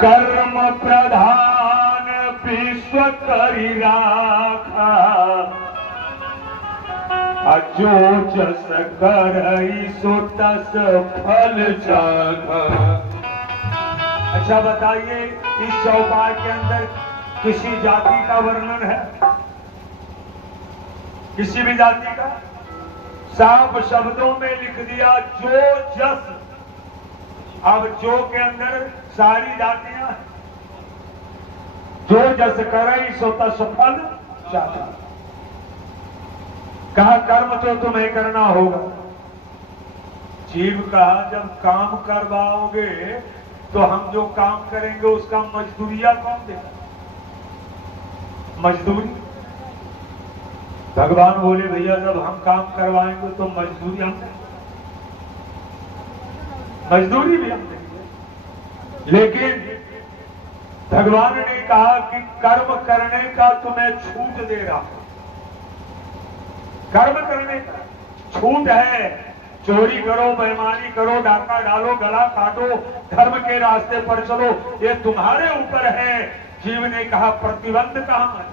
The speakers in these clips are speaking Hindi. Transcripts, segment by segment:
कर्म प्रधान विश्व करी राखा, जो जस करई सो तस फल चाखा। अच्छा बताइए, इस चौपाई के अंदर किसी जाति का वर्णन है? किसी भी जाति का? साफ शब्दों में लिख दिया जो जस। अब जो के अंदर सारी जातियां, जो जस करई सो तस फल चाखा। कहा कर्म तो तुम्हें करना होगा। जीव कहा जब काम करवाओगे तो हम जो काम करेंगे उसका मजदूरिया कौन देगा? मजदूरी। भगवान बोले भैया जब हम काम करवाएंगे तो मजदूरी हम देंगे, मजदूरी भी हम देंगे। लेकिन भगवान ने कहा कि कर्म करने का तुम्हें छूट दे रहा हूं। कर्म करने का छूट है। चोरी करो, बेईमानी करो, डाका डालो, गला काटो, धर्म के रास्ते पर चलो, ये तुम्हारे ऊपर है। जीव ने कहा प्रतिबंध कहां है?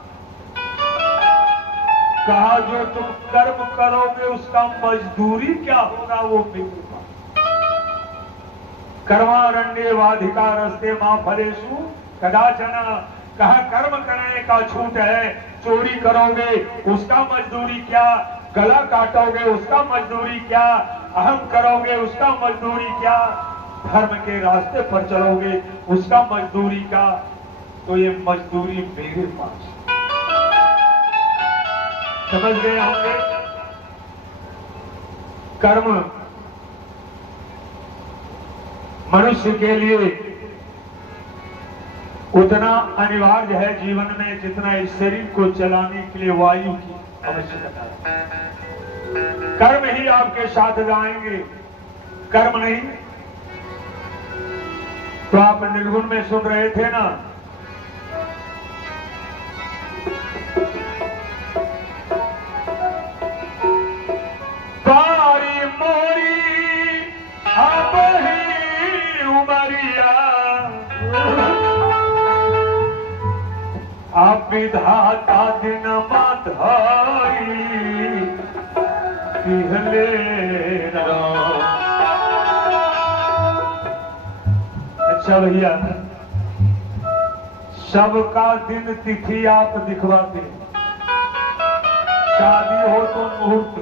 कहा जो तुम कर्म करोगे उसका मजदूरी क्या होगा वो मेरे पास। कर्मारण्ये वाधिकारस्ते मां फलेषु कदाचन। कहा कर्म करने का छूट है। चोरी करोगे उसका मजदूरी क्या, गला काटोगे उसका मजदूरी क्या, अहम करोगे उसका मजदूरी क्या, धर्म के रास्ते पर चलोगे उसका मजदूरी क्या। तो ये मजदूरी मेरे पास। समझ गए होंगे? कर्म मनुष्य के लिए उतना अनिवार्य है जीवन में जितना इस शरीर को चलाने के लिए वायु की आवश्यकता है। कर्म ही आपके साथ जाएंगे, कर्म नहीं। तो आप निर्गुण में सुन रहे थे ना, तारी मोरी अब ही उमरिया, आप विधाता दिन माधाई पिहले राम। अच्छा भैया, सबका दिन तिथि आप दिखवाते। शादी हो तो मुहूर्त,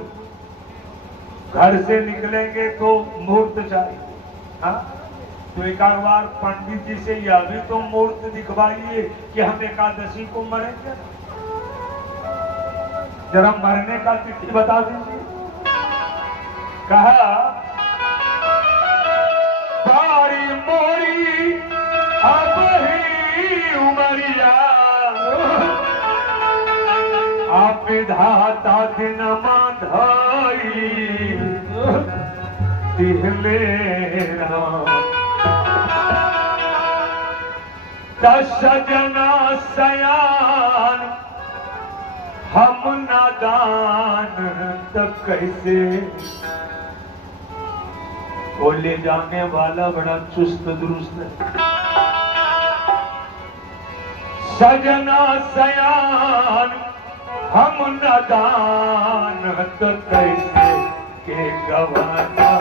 घर से निकलेंगे तो मुहूर्त चाहिए। हाँ, तो एक बार पंडित जी से यह भी तो मुहूर्त दिखवाइए कि हम एकादशी को मरेंगे। जरा मरने का तिथि बता दीजिए। कहा सारी मोरी अब ही उमरिया, आप विधाता दिन माधाई तिहले राम। सजना सयान हम नादान तक कैसे। वो ले जाने वाला बड़ा चुस्त दुरुस्त है। सजना सयान हम नादान तक कैसे के गवाना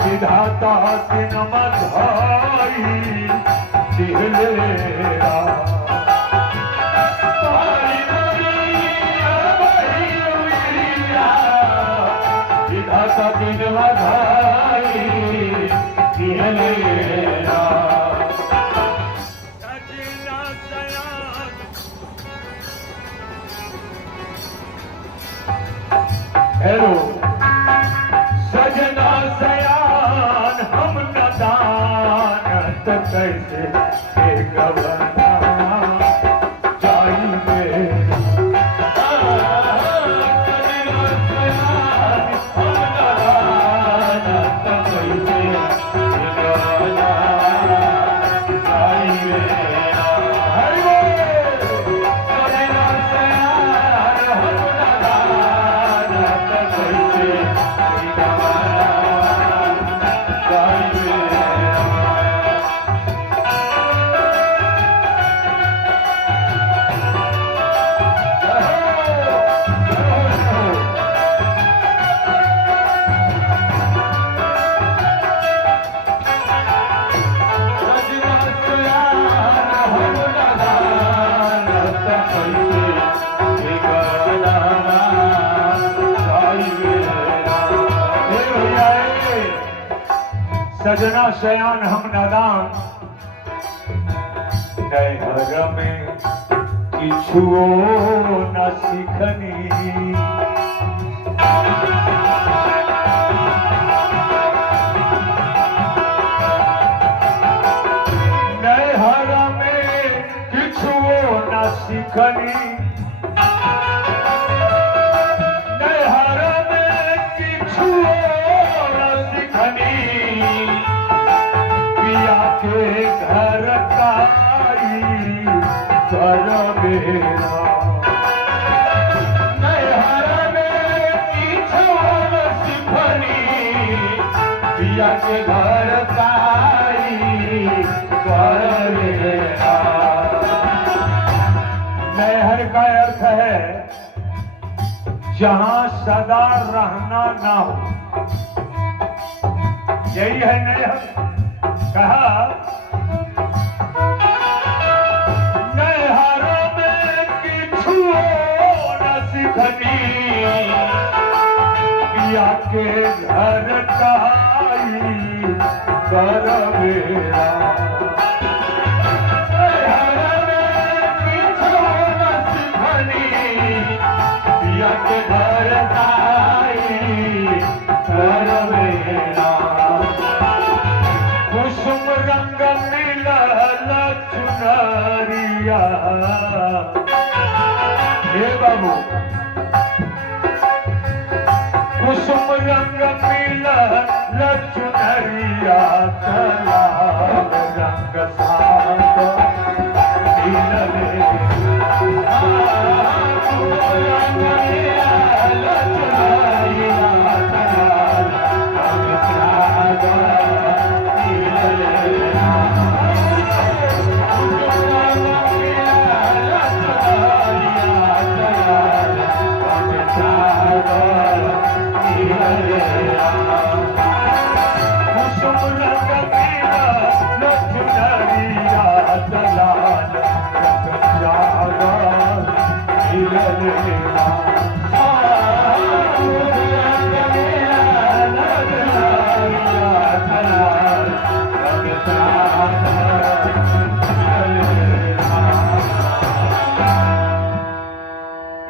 विधाता दिन मधाई तिहले राम। विधाता दिन मधाई तिहले कैसे एक बना जाइए सजना शयान हम नादान नैहर में किछुओ न सीखनी नैहर में किछुओ न सीखनी नैहर में किछुओ न सीखनी के घर काई कर मेरा नैहर में किछुओ न सीखनी पिया के घर काई कर मेरा। नैहर का अर्थ है जहां सदा रहना ना हो, यही है नैहर। कहा नैहर में किछुओ न सीखनी पिया के घर काई कर मेरा नैहर में किछुओ न सीखनी पिया के घर काई कर मेरा। कुसुम रंग मिलल चुनरिया हे बाबू कुसुम रंग मिलल चुनरिया लाल रंग साथ मिलले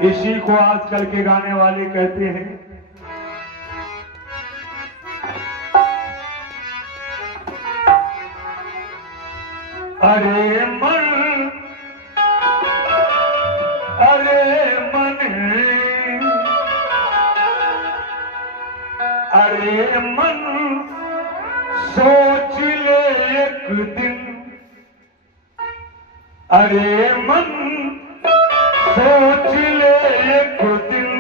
इसी को आजकल के गाने वाले कहते हैं अरे मन अरे मन अरे मन सोच ले एक दिन अरे मन सोच ले एक दिन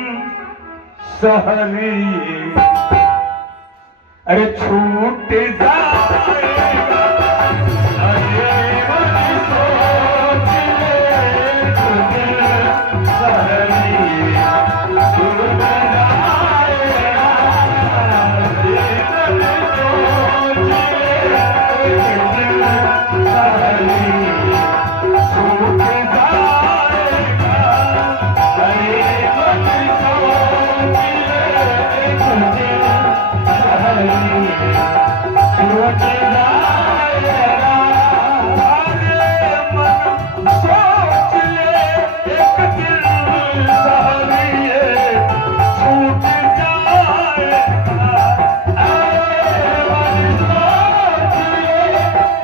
सहरी अरे छूट जाएगा अरे मन सोच ले एक दिन सहरी छूट जाएगा अरे मन सोच ले एक दिन सहरी छूट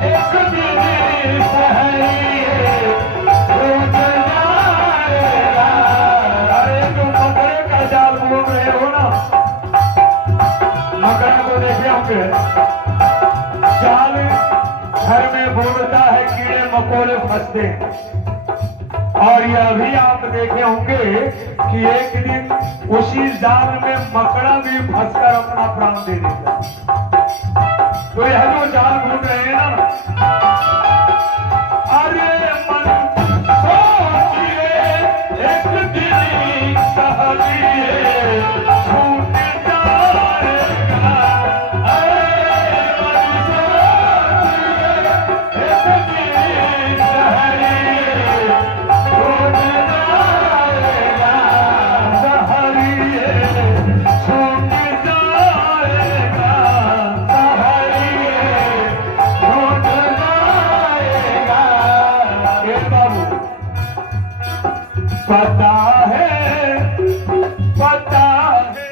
एक दिन क्योंकि जाल घर में बोलता है, कीड़े मकोड़े फंसते हैं। और यह भी आप देखे होंगे कि एक दिन उसी जाल में मकड़ा भी फंसकर अपना प्राण दे देता। तो यह जो जाल घूम रहे हैं ना, अरे मन सोचिए एक दिन सहलिए छूट जाएगा। अरे मन सोचिए एक दिन सहलिए छूट जाएगा। सहलिए छूट जाएगा। सहलिए छूट जाएगा। ए बाबू, पता है, पता है,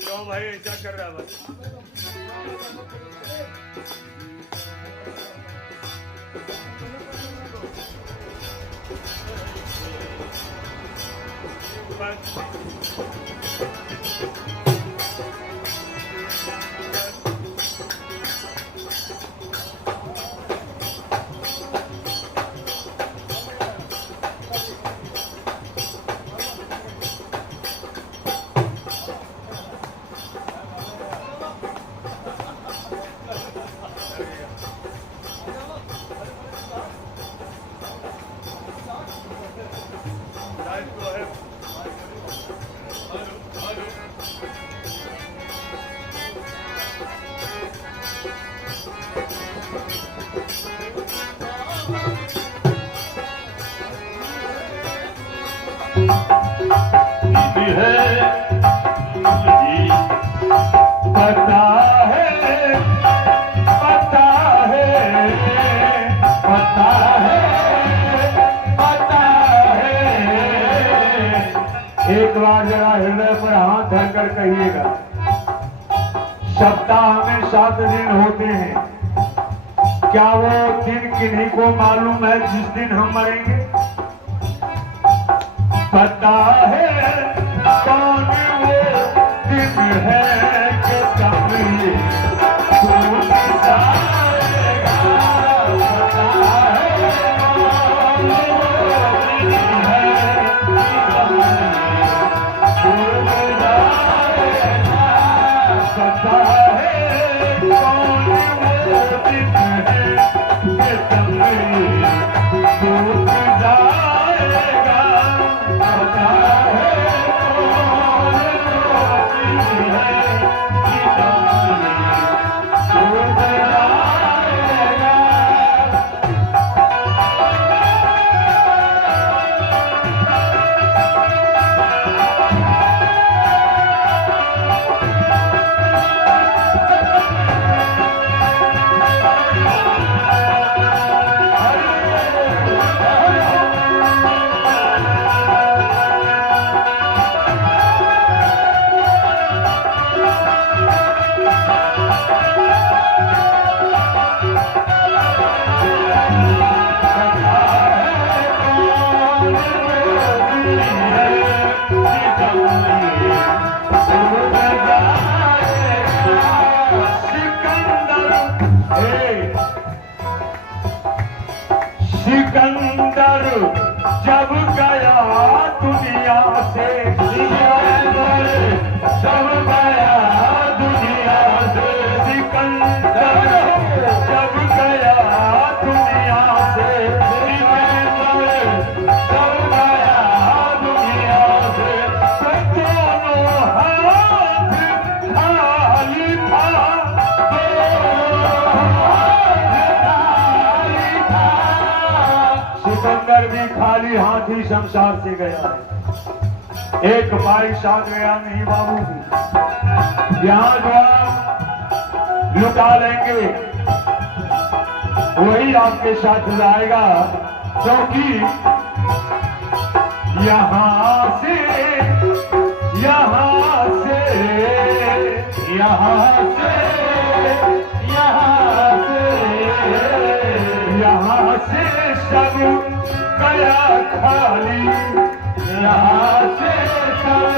क्यों भाई ऐसा कर रहा है? पता है, पता है, पता है, पता है। एक बार जरा हृदय पर हाथ धरकर कहिएगा, सप्ताह में 7 दिन होते हैं, क्या वो दिन किन्हीं को मालूम है जिस दिन हम मरेंगे? पता है कौन वो दिन है कि कभी छूट जाएगा। पता है कौन वो दिन है कि कभी छूट जाएगा। पता है कौन वो दिन है कि कभी छूट जाएगा। पता है कौन वो दिन है कि कभी छूट जाएगा। सिकंदर जब गया दुनिया से, सिकंदर जब गया दुनिया से, सिकंदर जब गया दुनिया से, सिकंदर जब गया दुनिया से, तो दोनों हाथ खाली था। सिकंदर भी खाली हाथ ही शमशार से गया है, एक भाई साथ गया नहीं बाबू। यहाँ जो आप लुटा लेंगे वही आपके साथ जाएगा, क्योंकि यहाँ से, यहाँ से, यहाँ से, यहाँ से, यहाँ से सब गया खाली, यहाँ से सब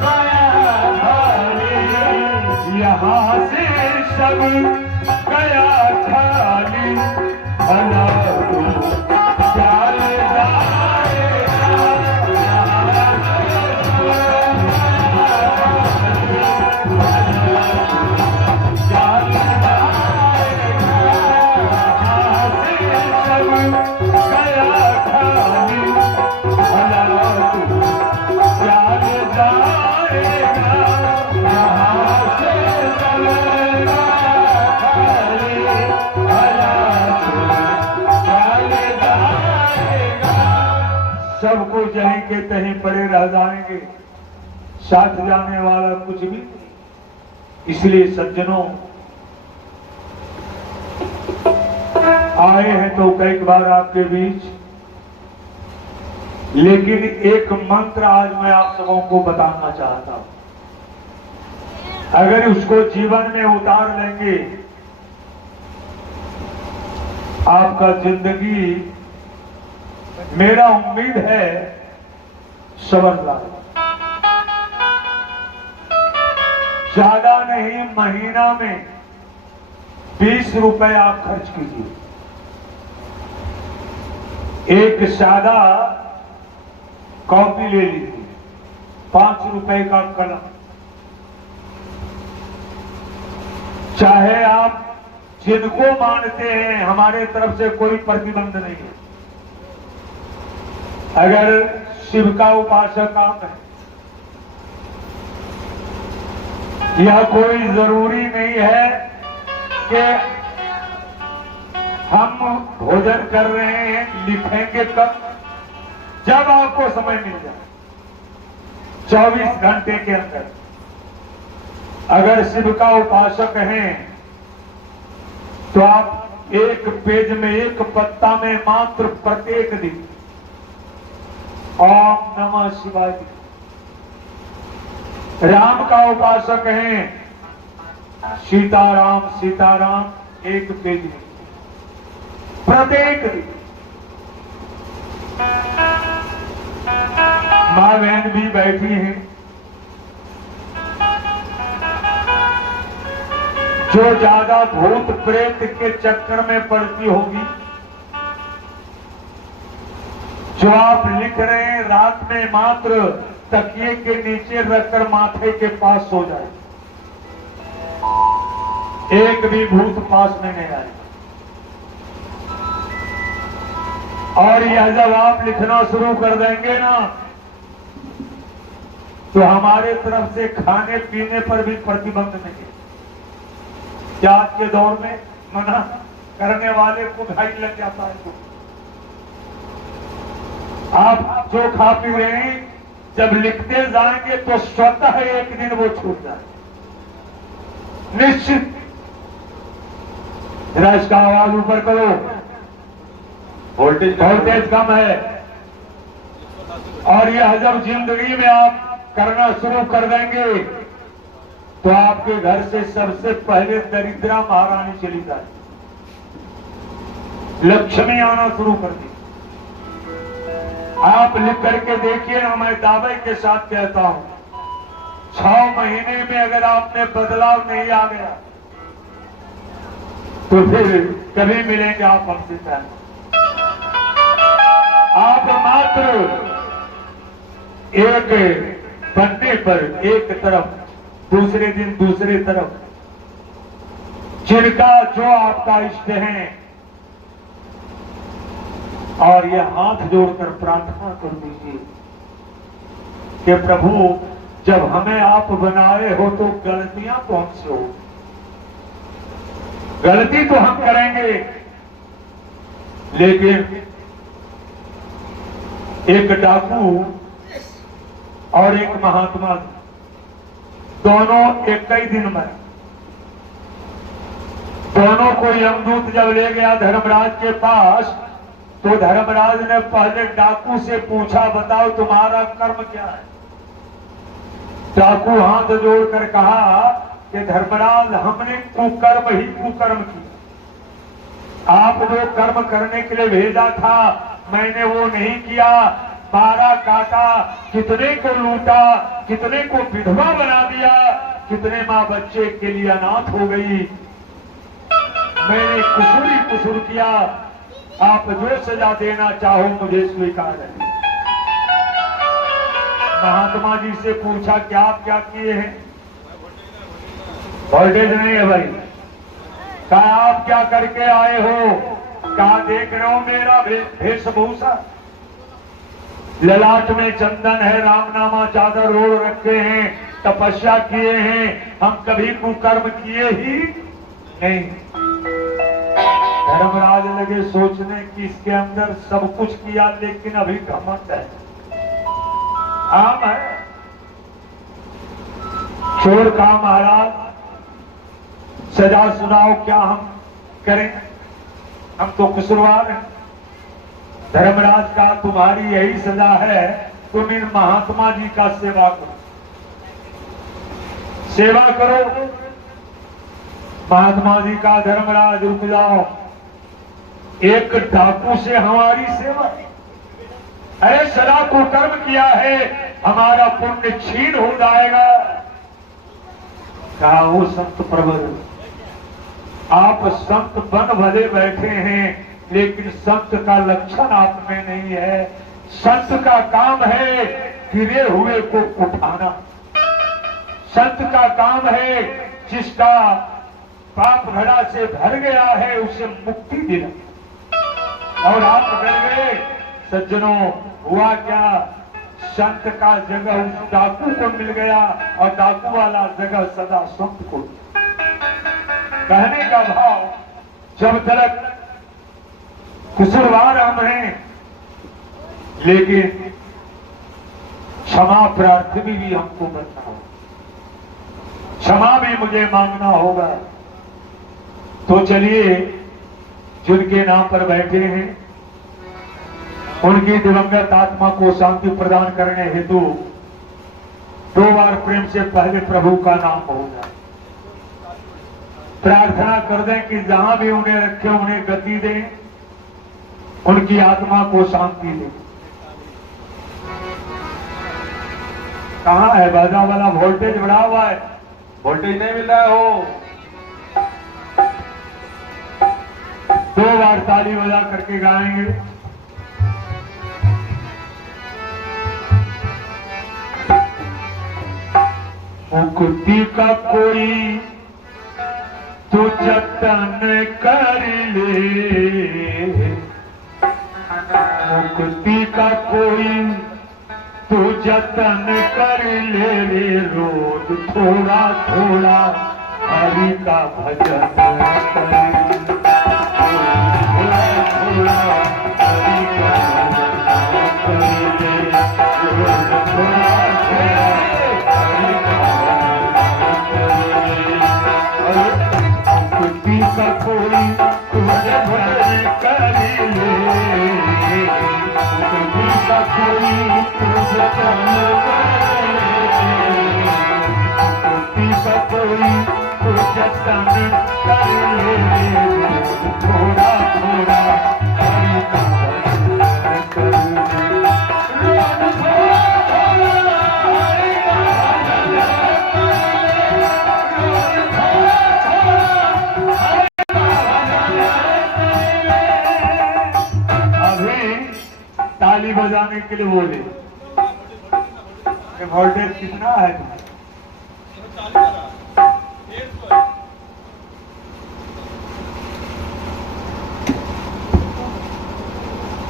गया खाली, यहाँ से सब गया खाली, भला तू क्या ले सबको जहीं के तहीं पड़े रह जाएंगे, साथ जाने वाला कुछ भी नहीं। इसलिए सज्जनों, आए हैं तो कई बार आपके बीच, लेकिन एक मंत्र आज मैं आप सबों को बताना चाहता हूं। अगर उसको जीवन में उतार लेंगे, आपका जिंदगी, मेरा उम्मीद है, सवर जाएगा। ज्यादा नहीं, महीना में 20 रुपए आप खर्च कीजिए। एक सादा कॉपी ले लीजिए, 5 रुपए का कलम, चाहे आप जिनको मानते हैं, हमारे तरफ से कोई प्रतिबंध नहीं है। अगर शिव का उपासक आप हैं, यह कोई जरूरी नहीं है कि हम भोजन कर रहे हैं, लिखेंगे कब, जब आपको समय मिल जाए, 24 घंटे के अंदर। अगर शिव का उपासक हैं तो आप एक पेज में, एक पत्ता में मात्र प्रत्येक दिन ओम नमः शिवाय। राम का उपासक हैं, सीताराम सीताराम एक पेज में प्रत्येक दिन। मां बहन भी बैठी हैं, जो ज्यादा भूत प्रेत के चक्कर में पड़ती होगी, जो आप लिख रहे हैं, रात में मात्र तकिए के नीचे रखकर माथे के पास सो जाए, एक भी भूत पास में नहीं आए। और यह जब आप लिखना शुरू कर देंगे ना, तो हमारे तरफ से खाने पीने पर भी प्रतिबंध नहीं है। क्या आज के दौर में मना करने वाले को घाई लग जाता है? तो आप जो खा पी रहे हैं, जब लिखते जाएंगे तो स्वतः एक दिन वो छूट जाए, निश्चित। जरा इसका आवाज ऊपर करो, वोल्टेज कम है। और यह जब जिंदगी में आप करना शुरू कर देंगे, तो आपके घर से सबसे पहले दरिद्रा महारानी चली जाए, लक्ष्मी आना शुरू कर दी। आप लिख करके देखिए ना, मैं दावे के साथ कहता हूं, 6 महीने में अगर आप में बदलाव नहीं आ गया, तो फिर कभी मिलेंगे आप हमसे पहले। आप मात्र एक पन्ने पर एक तरफ, दूसरे दिन दूसरे तरफ, जिनका जो आपका इष्ट है, और यह हाथ जोड़कर प्रार्थना कर दीजिए कि प्रभु, जब हमें आप बनाए हो तो गलतियां तो हमसे हो, गलती तो हम करेंगे, लेकिन एक डाकू और एक महात्मा दोनों एक ही दिन मरे। दोनों को यमदूत जब ले गया धर्मराज के पास, तो धर्मराज ने पहले डाकू से पूछा, बताओ तुम्हारा कर्म क्या है? डाकू हाथ जोड़कर कहा कि धर्मराज, हमने कुकर्म ही कुकर्म किया। आप जो कर्म करने के लिए भेजा था, मैंने वो नहीं किया। मारा काटा, कितने को लूटा, कितने को विधवा बना दिया, कितने माँ बच्चे के लिए अनाथ हो गई। मैंने कुसूर ही कुसूर किया। आप जो सजा देना चाहो मुझे स्वीकार है। महात्मा जी से पूछा क्या आप क्या किए हैं? वोल्टेज नहीं है भाई। कहा आप क्या करके आए हो? कहा देख रहे हो मेरा वेशभूषा, ललाट में चंदन है, रामनामा चादर ओढ़ रखे हैं, तपस्या किए हैं, हम कभी कुकर्म किए ही नहीं। धर्मराज लगे सोचने कि इसके अंदर सब कुछ किया लेकिन अभी घमंड है, आम है। चोर का महाराज सजा सुनाओ, क्या हम करें? हम तो कसूरवार हैं। धर्मराज का तुम्हारी यही सजा है, तुम इन महात्मा जी का सेवा करो, सेवा करो। महात्मा जी का धर्मराज रुक जाओ, एक डाकू से हमारी सेवा? अरे सदा को कर्म किया है, हमारा पुण्य छीन हो जाएगा। कहा वो संत प्रवर, आप संत बन भले बैठे हैं लेकिन संत का लक्षण आप में नहीं है। संत का काम है गिरे हुए को उठाना, संत का काम है जिसका पाप घड़ा से भर गया है उसे मुक्ति देना। और आप डर गए सज्जनों, हुआ क्या? संत का जगह उस डाकू को मिल गया और डाकू वाला जगह सदा संत को। कहने का भाव, जब तक कसूरवार हम हैं लेकिन क्षमा प्रार्थी भी हमको बनना होगा, क्षमा भी मुझे मांगना होगा। तो चलिए जिनके नाम पर बैठे हैं उनकी दिवंगत आत्मा को शांति प्रदान करने हेतु 2 बार प्रेम से पहले प्रभु का नाम होगा। प्रार्थना कर दें कि जहां भी उन्हें रखे उन्हें गति दें, उनकी आत्मा को शांति दें। कहां है बाजा वाला? वोल्टेज बढ़ा हुआ है, वोल्टेज नहीं मिल रहा हो। 2 बार ताली बजा करके गाएंगे। मुक्ति का कोई तो जतन कर ले, मुक्ति का कोई तो जतन कर ले रे, रोज थोड़ा थोड़ा हरि का भजन कर ले, थोड़ा थोड़ा हरि का भजन कर ले, रोज थोड़ा थोड़ा हरि का भजन कर ले। मुक्ति का कोई तो जतन कर ले, मुक्ति का कोई तो जतन कर ले, मुक्ति का कोई तो जतन कर ले, थोड़ा थोड़ा हरि का भजन कर ले, रोज थोड़ा थोड़ा हरि का भजन कर ले, रोज थोड़ा थोड़ा हरि का भजन कर ले। अभी ताली बजाने के लिए बोले, वोल्टेज कितना है?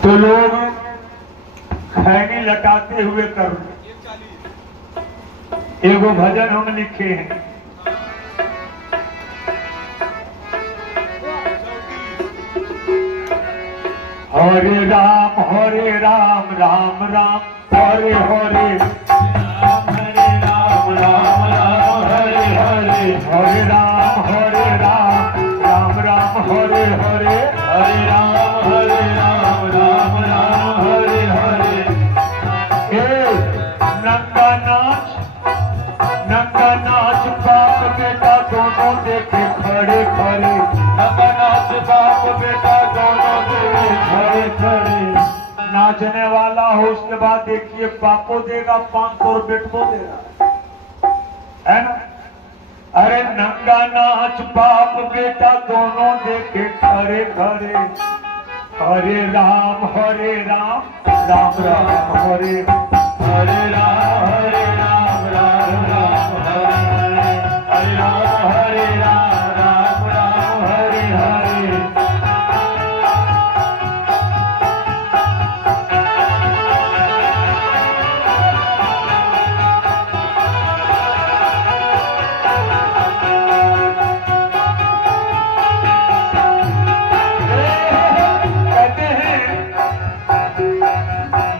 तो लोग खैनी लटाते हुए कर, एगो भजन हम लिखे हैं, हरे राम राम राम हरे हरे, हरे राम हरे हरे, हरे राम राम राम हरे हरे, हरे राम राम राम हरे हरे। नंगा नाच बाप बेटा दोनों देखे खड़े खड़े, नंगा नाच बाप बेटा दोनों देखे खड़े खड़े, वाला हो, उसके बाद देखिए बापो देगा 500 और बेटको देगा, है ना। अरे नंगा नाच बाप बेटा दोनों देखे खरे खरे, हरे राम राम राम हरे हरे राम राम राम हरे हरे राम राम राम हरे हरे।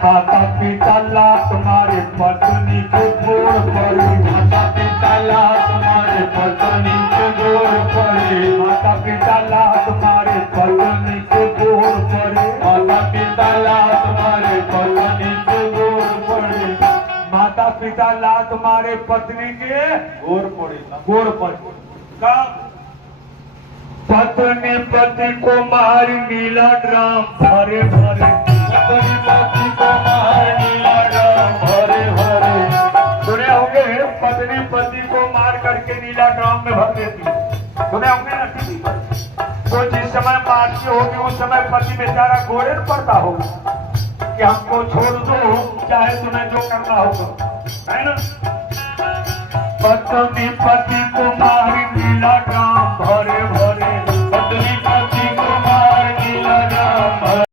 माता पिता लात मारे पत्नी को गोड़ पड़े, माता पिता लात मारे पत्नी को गोड़ पड़े, माता पिता लात मारे पत्नी को गोड़ पड़े, माता पिता लात मारे पत्नी को गोड़ पड़े, माता पिता लात मारे पत्नी के गोड़ पड़े। कब पत्नी पति को मार नीला ड्राम भरे भरे, पत्नी पति को मार नीला ड्राम भरे भरे। सुने होंगे पत्नी पति को मार करके नीला ड्राम में भर देती, सुने होंगे ना टीवी पर। तो जिस समय मारती होगी उस समय पति बेचारा घोड़े पड़ता होगा कि हमको छोड़ दो, चाहे तुम्हें जो करना होगा, है ना। पत्नी पति